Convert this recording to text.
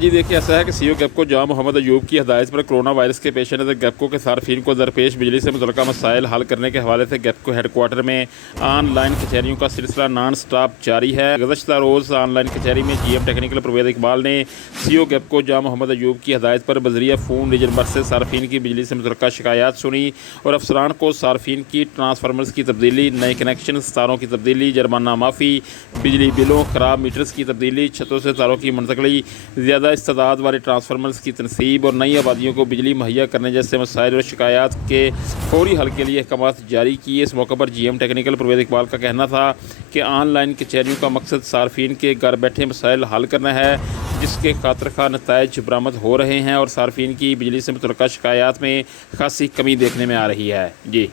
جی دیکھیے ایسا ہے کہ سی او گیپکو جہاں محمد ایوب کی ہدایت پر کرونا وائرس کے پیش نظر گیپکو کے صارفین کو درپیش بجلی سے متعلقہ مسائل حل کرنے کے حوالے سے گیپکو ہیڈ کوارٹر میں آن لائن کچہریوں کا سلسلہ نان سٹاپ جاری ہے۔ گزشتہ روز آن لائن کچہری میں G M technical Pervez Iqbal نے سی او گیپکو جہاں محمد ایوب کی ہدایت پر بذریعہ فون ریجن نمبر سے صارفین کی بجلی سے متعلقہ شکایات سنی اور افسران کو صارفین کی ٹرانسفارمرز کی تبدیلی، نئے کنیکشن، تاروں کی تبدیلی، جرمانہ معافی، بجلی بلوں، خراب میٹرز کی تبدیلی، چھتوں سے تاروں کی منتقلی، زیادہ استعداد والے ٹرانسفارمرز کی تنصیب اور نئی آبادیوں کو بجلی مہیا کرنے جیسے مسائل اور شکایات کے فوری حل کے لیے احکامات جاری کیے۔ اس موقع پر G M technical Pervez Iqbal کا کہنا تھا کہ آن لائن کچہریوں کا مقصد صارفین کے گھر بیٹھے مسائل حل کرنا ہے، جس کے خاطر خواہ نتائج برآمد ہو رہے ہیں اور صارفین کی بجلی سے متعلقہ شکایات میں خاصی کمی دیکھنے میں آ رہی ہے۔ جی